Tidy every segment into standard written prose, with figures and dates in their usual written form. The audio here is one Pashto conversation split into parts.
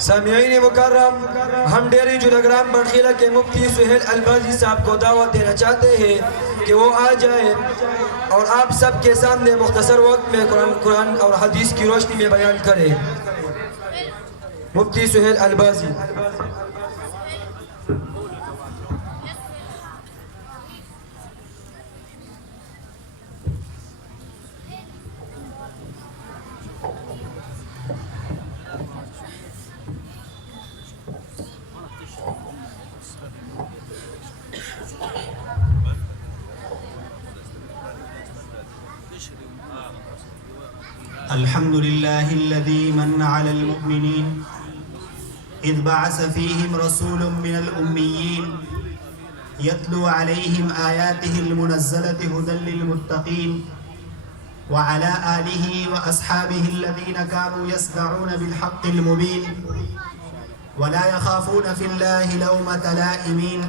सामियीन मुकर्रम, हम डेरी जुलग्राम बड़खीला के मुफ्ती सुहेल अलबाजी साहब को दावत देना चाहते हैं कि वो आ जाए और आप सब के सामने मुख्तसर वक्त में कुरान और हदीस की रोशनी में बयान करें। मुफ्ती सुहेल अलबाजी। الحمد لله الذي من على المؤمنين إذ بعث فيهم رسول من الأميين يتلو عليهم آياته المنزلة هدى للمتقين وعلى آله وأصحابه الذين كانوا يسمعون بالحق المبين ولا يخافون في الله لومة لائمين.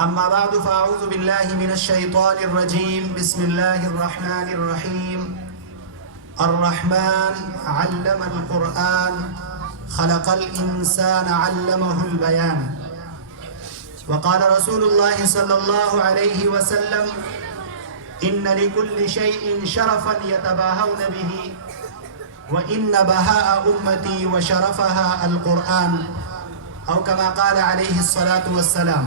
أما بعد فأعوذ بالله من الشيطان الرجيم. بسم الله الرحمن الرحيم. الرحمن علم القرآن خلق الإنسان علمه البيان. وقال رسول الله صلى الله عليه وسلم إن لكل شيء شرفا يتباهون به وإن بهاء أمتي وشرفها القرآن أو كما قال عليه الصلاة والسلام.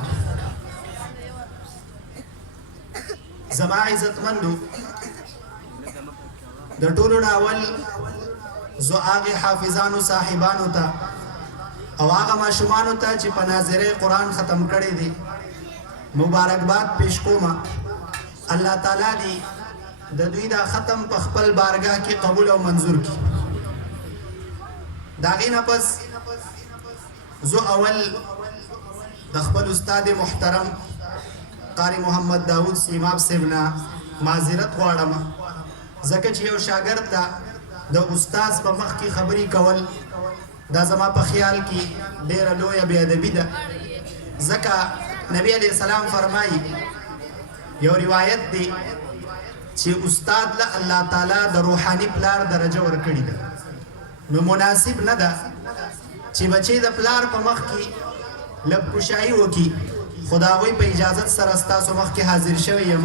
زما عزت مندو د ټولو اول زو هغه حافظانو صاحبانو ته او هغه ماشومانو ته چې په ناظره قرآن ختم کړي دي مبارکباد پیش کوم. الله تعالی دی د دوی دا ختم په خپل بارگاه کې قبول او منظور کړي. دا غینه پس زو اول د خپل استاد محترم قاری محمد داود سیماب سیبنا معذرت غواړم ځکه چې یو شاګرد ته د استاد په مخ کې خبري کول دا زما په خیال کې ډېره لویه بې ادبي ده. ځکه نبی علیه السلام فرمایي یو روایت دی چې استاد له الله تعالی د روحاني پلار درجه ورکړې ده، نو مناسب نه ده چې بچی د پلار په مخ کې لږ کوشایي وکړي. خدا وی په اجازت سره ستاسو مخ کې حاضر شوی یم.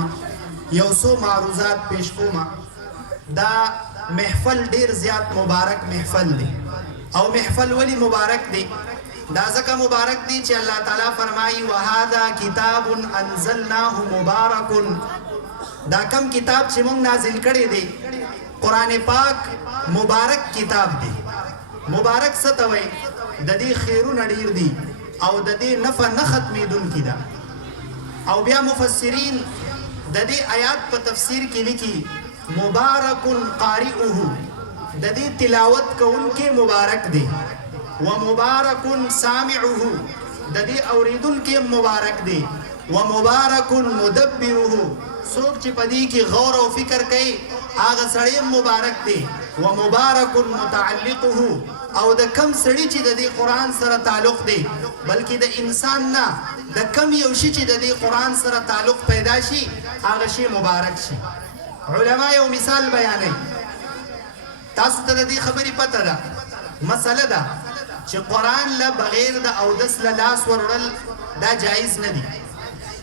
یو څو معروضات پیش کوم. دا محفل ډیر زیات مبارک محفل دی. او محفل ولی مبارک دی؟ دا ځکه مبارک دی چې الله تعالی فرمایي وهذا کتاب انزلناه مبارک. دا کم کتاب چې موږ نازل کړی دی قرآن پاک مبارک کتاب دی. مبارک څه ته وایي؟ د دې خیرونه ډیر دي او د دې نفع نه ختمېدونکي ده. او بیا مفسرین د دې آیات په تفسیر کې لیکي مبارک قارئه، د دې تلاوت کوونکی مبارک دی. و مبارک سامعه، د دې اوریدونکی مبارک دی. و مبارک مدبره، څوک چې په دې کې غور او فکر کوي هغه سړی مبارک دی. و مبارک متعلقه، او د کم سړی چې د دې قرآن سره تعلق دی بلکې د انسان نه د کم یو شي چې د دې قرآن سره تعلق پیدا شي هغه شی مبارک شي. علما یو مثال بیانوي. تاسو ته د دې خبرې پته ده مسله ده چې قرآن له بغیر د اودس له لاس وروړل دا جایز نه دي.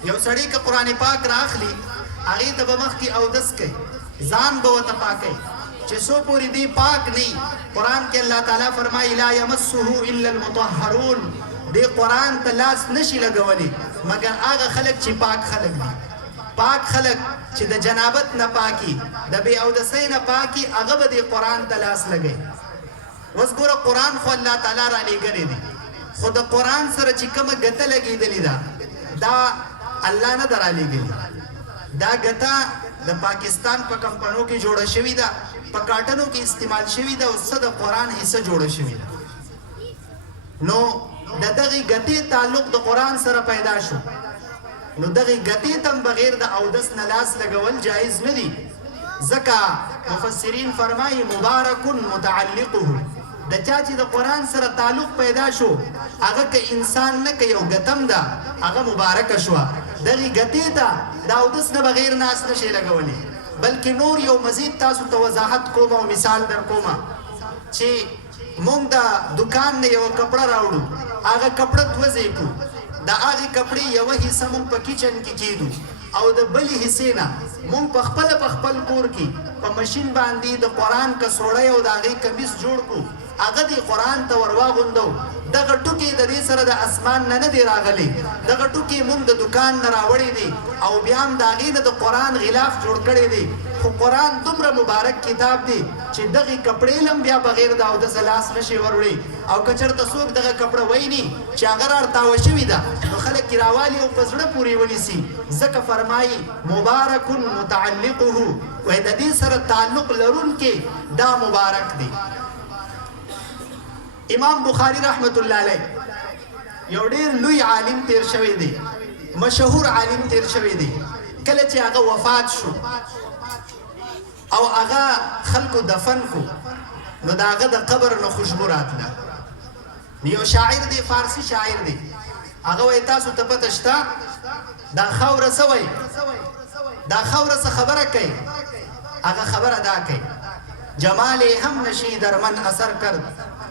یو سړی که قرآن پاک راخلي هغې ته به مخکې اودس کوي، ځان به ورته پاکوي چې څو پورې دی پاک نه. قرآن کې الله تعالی فرمایي لا یمسه الا المطهرون، دې قرآن ته لاس نشي لګولی مګر هغه خلک چې پاک خلک دي. پاک خلک چې د جنابت نه پاکي د بې اودسۍ نه پاکي هغه به دې قرآن ته لاس لګوي. اوس ګوره قرآن خو الله تعالی را لېږلی دی، خو د قرآن سره چې کومه ګته لګېدلې ده دا الله نه ده را لېږلې. دا ګته د پاکستان په کمپنو کې جوړه شوې ده، په کاټنو کې استعمال شوې ده او څه د قرآن حصه جوړه شوې ده. نو د دغې ګتې تعلق د قرآن سره پیدا شو، نو دغې ګتې ته بغیر د اودس نه لاس لګول جایز نه دي. ځکه مفسرین فرمایي مبارک متعلقه، د چا چې د قرآن سره تعلق پیدا شو هغه که انسان نه که یو ګتم ده هغه مبارکه شوه. دغه ګټې ته د اودس نه بغیر ناس نشي لګولی بلکې نور یو مزید تاسو ته وضاحت کوم او مثال در کوم چې مونږ د دکان نه یو کپړه راوړو هغه کپړه دوزې کو د هغې کپړې یوه حصه مونږ په کچن کې کیدو او د بلې حصې نه مونږ په خپل کور کې په مشین باندې د قرآن کڅوړی او د هغې کمیس جوړ کو هغه دې قرآن ته ور واغوندو دغه ټوکې د دې سره د اسمان نه دی راغلی دغه ټوکې مونږ د دکان نه راوړی دي او بیا هم د هغې نه د قرآن غلاف جوړ کړی دی خو قرآن دومره مبارک کتاب دی چې دغې کپړې لم بیا بغیر د اودسه لاس نشي وروړي او که چېرته څوک دغه کپړه ویني چې هغه راړتاوه شوي ده نو خلک یې راوالي او په زړه پورې ونیسي ځکه فرمایي مبارک متعلقه وایي د دې سره تعلق لرونکې دا مبارک دی امام بخاری رحمت الله علیه یو ډیر لوی عالم تیر شوی دی مشهور عالم تیر شوی دی کله چې هغه وفات شو او هغه خلکو دفن کو نو د هغه د قبر نه خوشبو راتله یو شاعر دی فارسی شاعر دی هغه وایي تاسو ته پته شته دا خاوره څه وایي دا خاوره څه خبره کوي هغه خبره دا کوي جمال هم نشی در من اثر کرد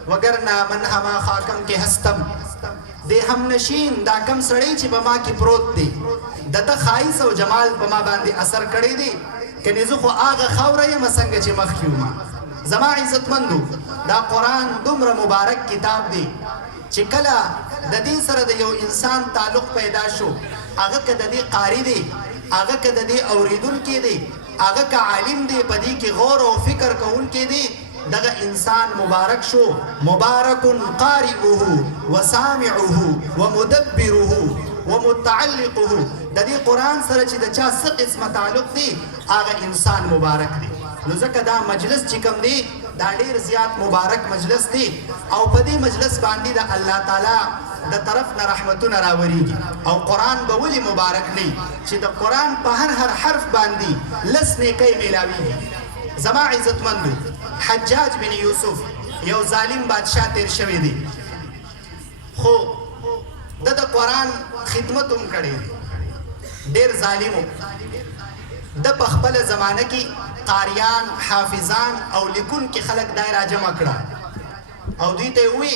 وگرنا من هما خاکم کې هستم د هم نشین دا کم سړی چې په ما کې پروت دی دته خایس او جمال په ما باندې اثر کړی دی کني زه خو هغه خاوره یم څنګه چې مخکې وم زما عزتمندو دا قرآن دومره مبارک کتاب دی چې کله د دې سره د یو انسان تعلق پیدا شو هغه که د دې قاری دی هغه که د دې اوریدونکی دی هغه که عالم دی په دې کې غور او فکر کوونکی دی دغه انسان مبارک شو مبارک قارئه وسامعه ومدبره ومتعلقه د دې قرآن سره چې د چا څه قسمه تعلق دی هغه انسان مبارک دی نو ځکه دا مجلس چې کوم دی دا ډیر زیات مبارک مجلس دی او په دې مجلس باندې د الله تعالی د طرف نه رحمتونه راوریږي او قرآن به ولې مبارک نه چې د قرآن په هر حرف باندې لس نیکۍ میلاویږي زما عزتمندو حجاج بن یوسف یو ظالم بادشاہ تیر شوی دی خو د قرآن خدمت هم کړی ډیر ظالمو د په خپل زمانه کې قاریان حافظان او لیکون کې خلک دای راجمع کړه او دوی ته وی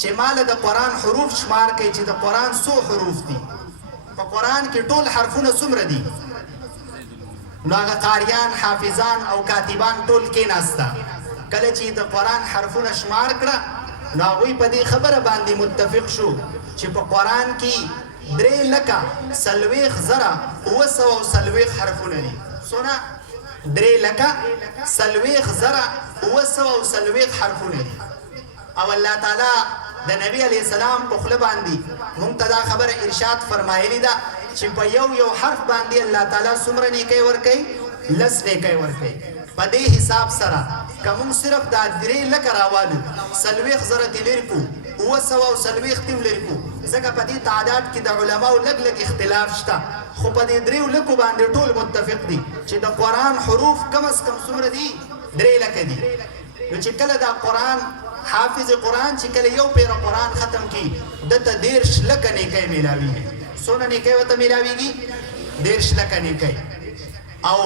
چې مال د قرآن حروف شمار کوي چې د قرآن څو حروف دي په قرآن کې ټول حرفونه څومره دي نو هغه قاریان حافظان او کاتبان ټول کېناسته کله چې د قرآن حرفونه شمار کړه نو هغوی په دې خبره باندې متفق شو چې په قرآن کې 3,40,000 حرفونه دي څونه 3,40,000 حرفونه دي او الله تعالی د نبی علیہ السلام په خوله باندې مونږ ته دا خبره ارشاد فرمایلی ده چې په یو حرف باندې الله تعالی څومره نیکۍ ورکوي 10 نیکۍ ورکوي په دې حساب سره که مونږ صرف دا 3,00,000 راوالو 40,000 دې لرې کړو 240 تیم لرې کړو ځکه په دې تعداد کې د علماو لږ اختلاف شته خو په دې 3,00,000 باندې ټول متفق دي چې د قرآن حروف کم از کم څومره دي 3,00,000 دي نو چې کله دا قرآن حافظ قرآن چې کله یو پیر قرآن ختم کی دته 10,00,000 نیکۍ میلاویږي څونه نیکۍ ورته میلاویږي 10,00,000 نیکۍ او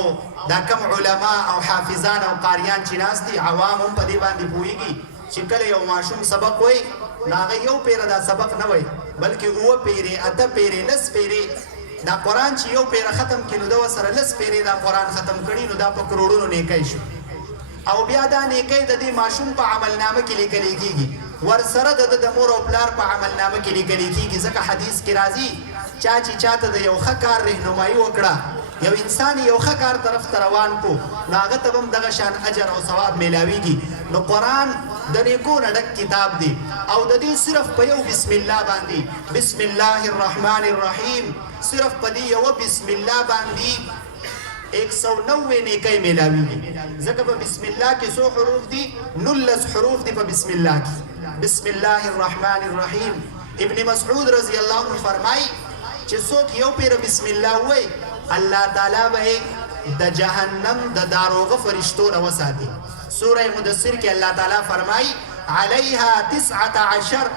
دا کم علما او حافظان او قاریان چې ناست دي عوام هم په دې باندې پوهیږي چې کله یو ماشوم سبق وایي نو هغه یو پیره دا سبق نه وایي بلکې 7 پیرې 8 پیرې 10 پیرې دا قرآن چې یو پیره ختم کړي نو د ورسره 10 پیرې دا قرآن ختم کړي نو دا په کروڑونو نیکۍ شو او بیا دا نیکۍ د دې ماشوم په عملنامه کې لیکل کېږي ورسره د مور او پلار په عملنامه کې لیکل کېږي ځکه حدیث کې راځي چا چې چاته د یو ښه کار رهنمایي وکړه یو انسان یو ښه کار طرف ته روان کو نو هغه ته هم دغه شان اجر او ثواب میلاویږي نو قرآن د نیکو نه ډک کتاب دی او د دې صرف په یو بسم الله باندې بسم الله الرحمن الرحیم صرف په دې یو بسم الله باندې 190 نیکۍ میلاویږي ځکه په بسم الله کې څو حروف دي 19 حروف دي په بسم الله کې بسم الله الرحمن الرحیم ابن مسعود رضی الله عنه فرمایي چې څوک یو پیر بسم الله وایي الله تعالی به د جهنم د داروغه فرشتو نه وساتي سوره مدثر کې الله تعالی فرمایي علیها 19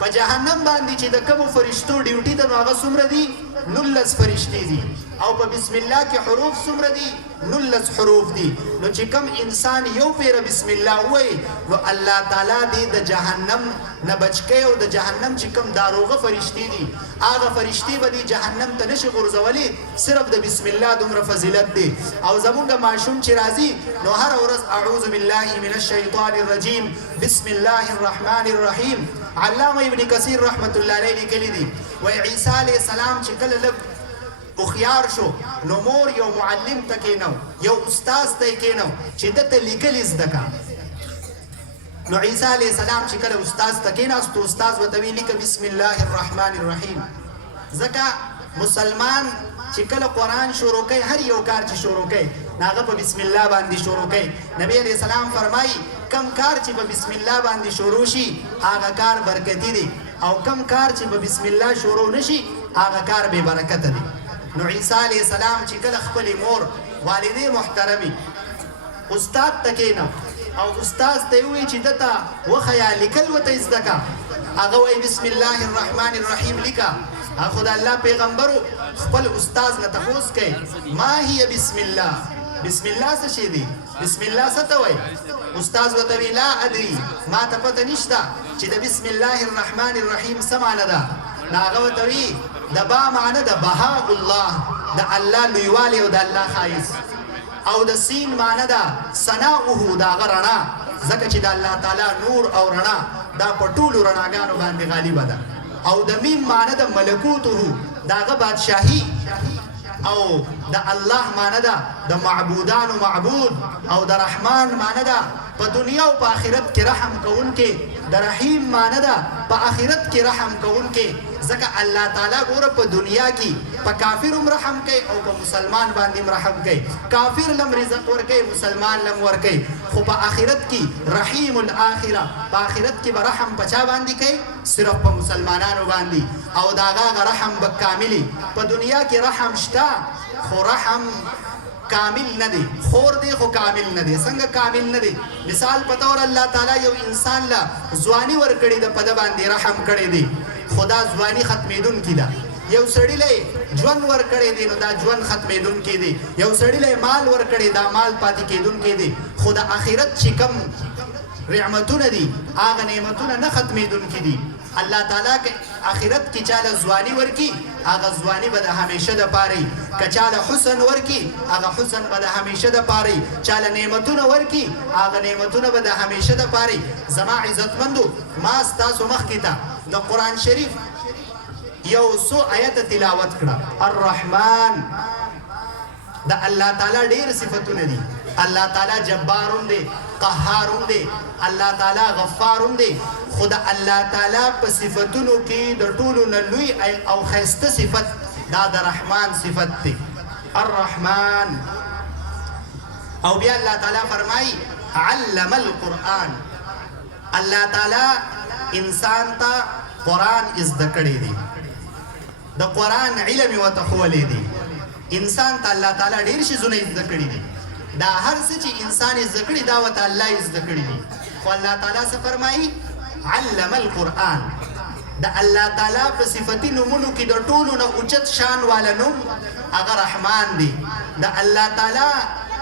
په جهنم باندې چې د کوم فرشتو ډیوټي ته هغه څومره دي 19 فرشتي دي او په بسم الله کې حروف څومره دي 19 حروف دي نو چې کوم انسان یو پیر بسم الله وای نو الله تعالی دې د جهنم نه بچکی او د جهنم چې کوم داروغه فرشتي دي هغه فرشتي به دې جهنم ته نشي غورځولي صرف د بسم الله دومره فضیلت دی او زمونږ ماشوم چې راځي نو هر ورځ اعوذ بالله من الشیطان الرجیم بسم الله الرحمن الرحیم علامه ابن کثیر رحمت الله علیه لیکلی دي وای عیسی علیه السلام چې کله لږ خيار شو نو مور یو معلم تکینو یو استاد تکینو چې دته لیکل زدکا نو عیسی علیہ السلام چې کله استاد تکیناست استاد وتوی لیک بسم الله الرحمن الرحیم زکا مسلمان چې کله قران شروع کوي هر یو کار چې شروع کوي ناغه په بسم الله باندې شروع کوي نبی علیہ السلام فرمایي کم کار چې په بسم الله باندې شروع شي هغه کار برکتی دی او کم کار چې په بسم الله شروع نشي هغه کار به برکت دی نو عیسی علیہ السلام چې کله خپل مور والدې محترمي استاد تکینو او استاد ته وی چې دتا وخیا لیکل وته زدکا هغه وی بسم الله الرحمن الرحیم لیکا خدای الله پیغمبرو خپل استاد نه تفوس کوي ما هي بسم الله بسم الله څه شي دی بسم الله څه ته وای استاد وته وی لا ادري ما ته پته نشته چې د بسم الله الرحمن الرحیم څه معنی ده ناغه وته وی د با معنی د بهاء الله د الله لویوالی او د الله خایس او د سین معنی د ثناؤه دا غرنا زکه چې د الله تعالی نور او رڼا دا پټول رڼاګانو باندې غالب ده او د میم معنی د ملکوته داغه بادشاہي او د الله معنی ده د معبودانو معبود او د رحمان معنی ده په دنیا او په آخرت کې رحم کوونکې د رحیم معنی ده په آخرت کې رحم کوونکې ځکه الله تعالی ګوره په دنیا کې په کافر هم رحم کوي او په مسلمان باندې هم رحم کوي کافر لم رزق ورکوي مسلمان لم ورکوي خو په آخرت کې رحیم الاخره په آخرت کې به رحم په چا باندې کوي صرف په مسلمانانو باندې او د هغه رحم به کاملي په دنیا کې رحم شته خو رحم کامل نه دی خور دی خو کامل نه دی څنګه کامل نه دی مثال په تور الله تعالی یو انسان لا ځواني ور کړی د پد باندې رحم کړی دی خدا ځواني ختمیدون کی دا یو سړی له ژوند ور کړی دی نو دا ژوند ختمیدون کی دی یو سړی له مال ور کړی دا مال پاتې کیدون کی دی خدا اخرت چې کم نعمتونه دي هغه نعمتونه نه ختمیدون کی دي الله تعالی کې اخرت کې چاله ځواني ورکی هغه ځواني به د همیشه د پاره کچاله حسن ورکی هغه حسن به د همیشه د پاره چاله نعمتونه ورکی هغه نعمتونه به د همیشه د پاره زما عزتمندو ما تاسو مخ کیتا د قران شریف یو سو آیت تلاوت کړه الرحمن د الله تعالی ډیر صفاتونه دي الله تعالی جبارون دی قهارون دی الله تعالی غفارون دی خدا الله تعالی په صفاتونو کې د ټولو نه لوی او خیسته صفت دا د رحمان صفت دی الرحمن او بیا الله تعالی فرمای علم القرآن الله تعالی انسان ته قرآن زده کړی دی د قرآن علم ورته ښوولی دی انسان ته الله تعالی ډیر شیزونه زده کړي دي دا هر څه چې انسان زده کړي دا ورته الله زده کړي دي خو الله تعالی څه فرمایي علم القرآن د الله تعالی په صفتی نومونو کې د ټولو نه اوچت شان والا نوم هغه رحمان دی د الله تعالی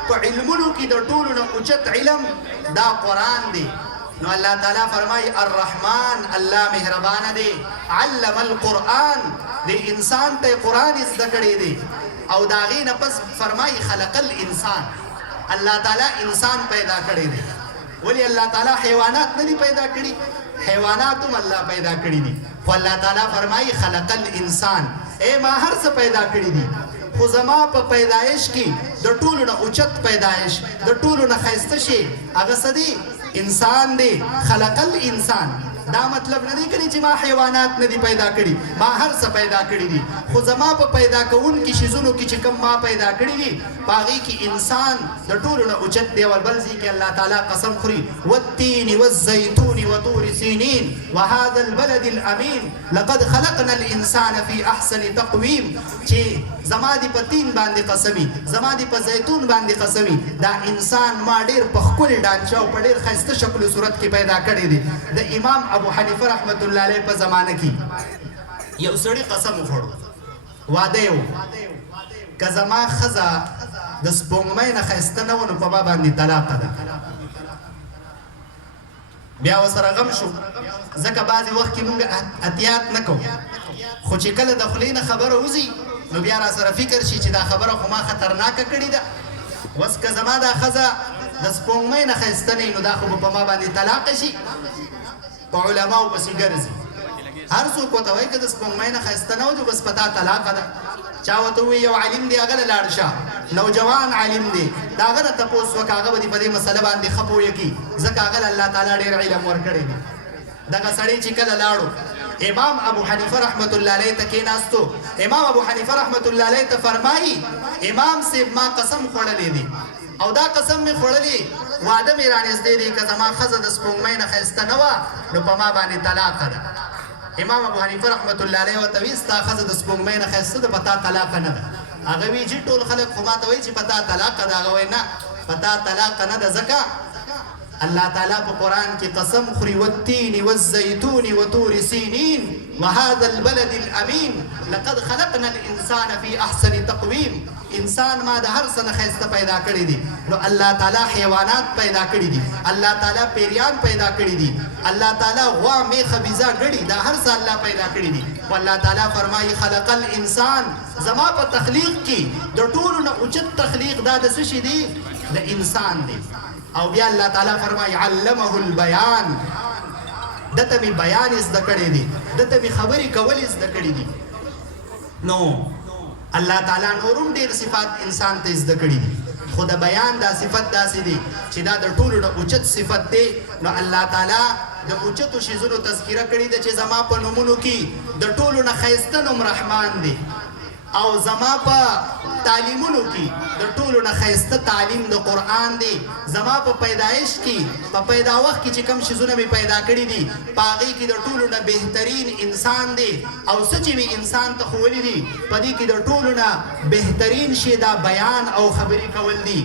په علمونو کې د ټولو نه اوچت علم دا قرآن دی نو الله تعالی فرمایي الرحمن الله مهربان دی علم القرآن د انسان ته قرآن زده کړي دی او داغی نه پس فرمای خلق الانسان الله تعالی انسان پیدا کړی دی ولی الله تعالی حیوانات نه پیدا کړی حیوانات هم الله پیدا کړی دي خو الله تعالی فرمای خلق الانسان اے ما هر څه پیدا کړی دي خو زما په پیدایش کې د ټولو نه اوچت پیدایش د ټولو نه خیسته شي هغه سدي انسان دی خلق الانسان دا مطلب نه دی کړي چې ما حیوانات نه دي پیدا کړي ما هر څه پیدا کړي دي خو زما په پیدا کون کې شیزونو کې چې کوم ما پیدا کړي دي باغی کې انسان د ټولو نه اوچت دی ول بل ځکه الله تعالی قسم خوري والتين والزيتون وطور سينين وهذا البلد الامين لقد خلقنا الانسان في احسن تقويم چې زما دی په تین باندې قسمی زما دی په زيتون باندې قسمی دا انسان ما ډیر په خپل ډانچه او په ډیر خسته شکل او صورت کې پیدا کړی دی د امام ابو حنیفه رحمت الله علیه په زمانه کې یو سړی قسم وخوړ واده یو که زما ښځه د سپوږمۍ نه ښایسته نه وه نو په ما باندې طلاقه ده بیا ورسره غم شو ځکه بعضې وخت کې مونږ احتیاط نه کوو خو چې کله د خولې نه خبره وځي نو بیا را سره فکر شي چې دا خبره خو ما خطرناکه کړې ده اوس که زما دا ښځه د سپوږمۍ نه ښایسته نه نو دا خو به په ما باندې طلاقه شي په علماو پسې ګرځي هر څوک ورته وایي که د سپوږمۍ نه ښایسته نه و نو بس په تا طلاقه ده چا ورته ووایي یو عالم دی هغه له لاړ شه نوجوان عالم دی د هغه نه تپوس وکړه هغه به دې په دې مسله باندې ښه پوه کړي ځکه هغه له الله تعالی ډېر علم ورکړی دی دغه سړی چې کله لاړو امام ابو حنیفه رحمت الله علیه ته کېناستو امام ابو حنیفه رحمت الله علیه ته فرمایي امام صاحب ما قسم خوړلی دی او دا قسم مې خوړلی واده مې رانږدې دی که زما ښځه د سپوږمۍ نه ښایسته نه وه نو په ما باندې طلاقه ده امام ابو حنیفه رحمت الله علیه ورته وایي ستا ښځه د سپوږمۍ نه ښایسته ده په تا طلاقه نه ده هغه وایي چې ټول خلک خو ما ته وایي چې په تا طلاقه ده هغه وایي نه په تا طلاقه نه ده ځکه الله تعالی په قرآن کې قسم خوري والتین والزیتون وطور سینین وهذا البلد الامین لقد خلقنا الانسان فی احسن تقویم انسان ما د هر څه نه ښایسته پیدا کړی دی نو الله تعالی حیوانات پیدا کړي دي الله تعالی پیریان پیدا کړي دي الله تعالی غوا میخه بیزه ګړي دا هر څه الله پیدا کړي دي او الله تعالی فرمایي خلق الانسان زما په تخلیق کې د ټولو نه اوچت تخلیق دا د څه شي دی د انسان دی او بیا الله تعالی فرمایي علمه البیان دته می بیان زده کړی دی دته می خبرې کول زده کړی دي نو الله تعالی نورم ډېر صفات انسان ته زده کړي دي خو د بیان دا صفت داسې دی چې دا د ټولو نه اوچت صفت دی نو الله تعالی د اوچتو شیزونو تذکیره کړې ده چې زما په نومونو کې د ټولو نه ښایسته نوم رحمان دی او زما په تعلیمونو کې د ټولو نه ښایسته تعلیم د قرآن دی زما په پیدایش کې په پیدا وخت کې چې کوم شیزونه مې پیدا کړي دي په هغې کې د ټولو نه بهترین انسان دی او څه چې مې انسان ته ښوولي دي په دې کې د ټولو نه بهترین شی دا بیان او خبرې کول دي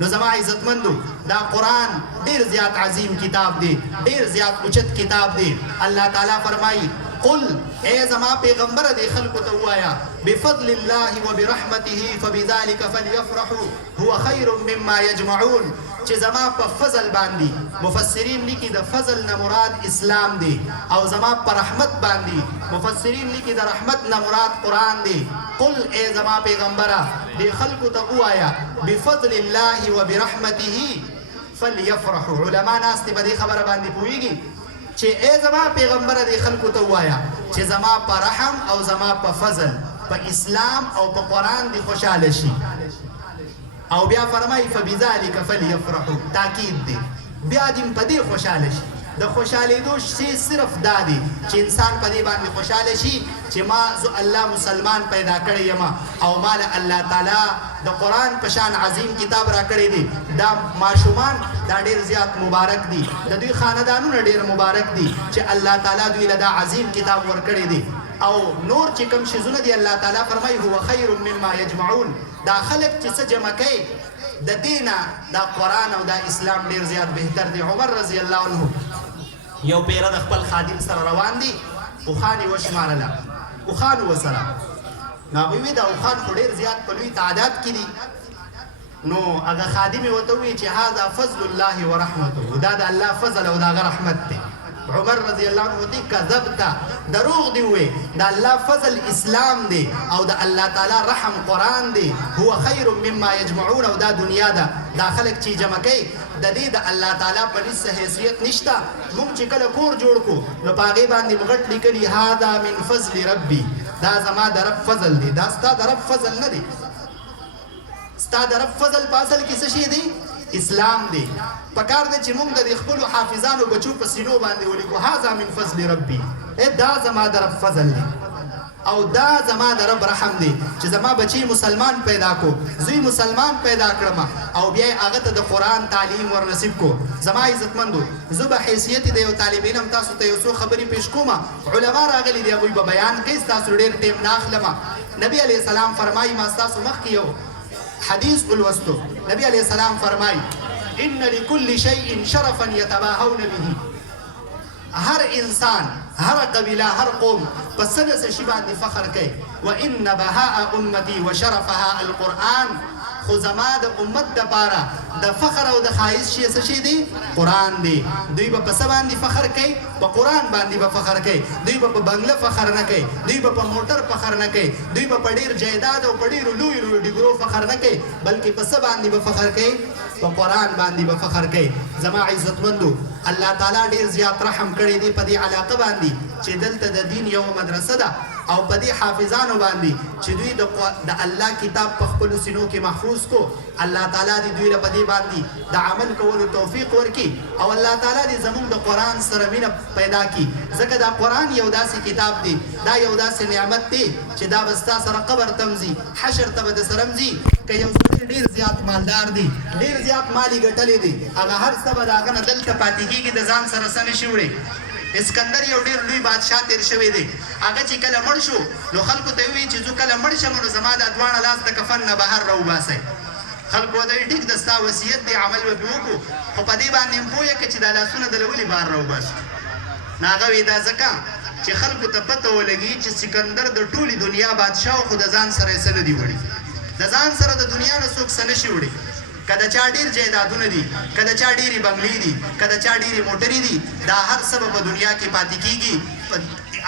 نو زما عزتمندو دا قرآن ډېر زیات عظیم کتاب دی ډېر زیات اوچت کتاب دی الله تعالی فرمایي قل اے زما پیغمبر دے خلق تو آیا بفضل اللہ و برحمته فبذلك فليفرحوا هو خیر مما يجمعون چې زما په فضل باندې مفسرین لیکي د فضل نه مراد اسلام دی او زما په رحمت باندې مفسرین لیکي د رحمت نه مراد قرآن دی قل اے زما پیغمبره دے خلق تو آیا بفضل اللہ و برحمته فليفرحوا علماء ناس ته په دې خبره باندې پوهیږي چې ای زما پیغمبر دی خلکو ته وایا چې زما په رحم او زما په فضل په اسلام او په قرآن دی خوشاله شي او بیا فرمایي فبذلک فلیفرحوا تاکید دی بیا دې په دې خوشاله شي د خوشالېدو شی صرف دا دی چې انسان په دې باندې خوشاله شي چې ما زه الله مسلمان پیدا کړی یم او ما له الله تعالی د قرآن په شان عظیم کتاب را کړی دی دا ماشومان دا ډېر زیات مبارک دي د دوی خاندانونه ډېر مبارک دي چې الله تعالی دوی له دا عظیم کتاب ورکړی دی او نور چې کوم شیزونه دي الله تعالی فرمایي هو خیر مما یجمعون دا خلک چې څه جمع کوي د دینه دا قرآن او دا اسلام ډېر زیات بهتر دی عمر رضی الله عنه یو پیره د خپل خادم سره روان دي اوښان یې وشمارله اوښان ورسره نو هغوی وایي دا اوښان خو ډېر زیات په لوی تعداد کې دي نو هغه خادم یې ورته ووایي چې هذا فضل الله ورحمته دا د الله فضل او د هغه رحمت دی عمر رضی الله عنه دی کذبته دروغ دی وی دا الله فضل اسلام دی او د الله تعالی رحم قرآن دی هو خیر مما یجمعون او دا دنیا ده دا خلک چې جمع کوي د دې د الله تعالی په هیڅ حیثیت نشته موږ چې کله کور جوړ کړو نو په هغې باندې غټ لیکلي هذا من فضل ربي دا زما د رب فضل دی دا ستا د رب فضل نه دی ستا د رب فضل په اصل کې څه شی دی اسلام دی پکار دی چې موږ د خپلو حافظانو بچو په سینو باندې ولیکو هذا من فضل ربي دا زما د رب فضل دی او دا زما د رب رحم دی چې زما بچی مسلمان پیدا کو زوی مسلمان پیدا کړم او بیا هغه ته د قرآن تعلیم ور نصیب کو زما عزتمندو زه به حیثیت د یو طالب علم تاسو ته یو څو خبرې پیش کوم علما راغلي دي هغوی به بیان کوي ستاسو ډېر ټیم نه اخلم نبی علیه السلام فرمایي ما ستاسو مخکې یو حدیث ولوستو نبی علیه السلام فرمایي ان لكل شيء شرفا يتباهون به هر انسان هر قبیله هر قوم په څه شي باندې فخر کوي وان بهاء امتي وشرفها القرآن. خو زما د امت د پاره د فخر او د خایس شي څه شي دی؟ قرآن دی. دوی به په څه باندې فخر کوي؟ په قرآن باندې به فخر کوي. دوی به په بنگله فخر نه کوي، دوی به په موټر فخر نه کوي، دوی به په ډیر جایداد او په ډیرو لویو لویو ډیګرو فخر نه کوي، بلکې په څه باندې به فخر کوي؟ په قرآن باندې به فخر کوي. زما عزتمندو، الله تعالی ډیر زیات رحم کړی دی په دې علاقه باندې چې دلته د دین یو مدرسه ده او په دې حافظانو باندې چې دوی د الله کتاب په خپلو سینو کې محفوظ کو. الله تعالی دې دوی له په دې باندې د عمل کولو توفیق ورکړي او الله تعالی دې زموږ د قرآن سره مینه پیدا کړي، ځکه دا قرآن یو داسې کتاب دی، دا یو داسې نعمت دی چې دا به ستا سره قبر تمځي، حشر ته به د سره ځي. که یو سړی ډېر زیات مالدار دی، ډېر زیات مالي ګټلی دی، هغه هر څه به د هغه نه دلته پاتې کېږي، د ځان سره څه نشي وړی. اسکندر یو ډیر لوی بادشاه تیر شوی دی. هغه چې کله مړ شو نو خلکو ته وی چې زه کله مړ شم نو زما د دواړه لاس د کفن نه بهر راوباسئ. خلکو ته وی ټیک د ستا وصیت دی، عمل به پرې وکړو، خو په دې باندې مو پوهه که چې دا لاسونه د ولې بهر راوباسو. نو هغه وی دا ځکه چې خلکو ته پته ولګي چې سکندر د ټولې دنیا بادشاه خو د ځان سره یې څه نه دي وړي، د ځان سره د دنیا نه څوک څه نشي وړي. که د چا ډېر جایدادونه دي، که د چا ډېرې بنګلې دي، که د چا ډېرې موټرې دي، دا هر څه به په دنیا کې پاتې کېږي.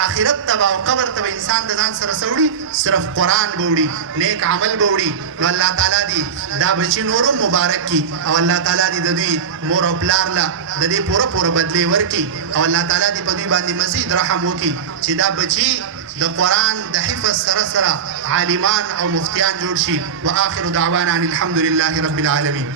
آخرت ته به او قبر ته به انسان د ځان سره څه وړي؟ صرف قرآن به وړي، نیک عمل به وړي. نو الله تعالی دې دا بچي نورو مبارک کړي او الله تعالی دې د دوی مور او پلار له د دې پوره پوره بدلې ورکړي او الله تعالی دې په دوی باندې مزید رحم وکړي چې دا بچي د قرآن د حفظ سره سره عالمان او مفتیان جوړ شي. واخر دعوانا ان الحمد لله رب العالمین.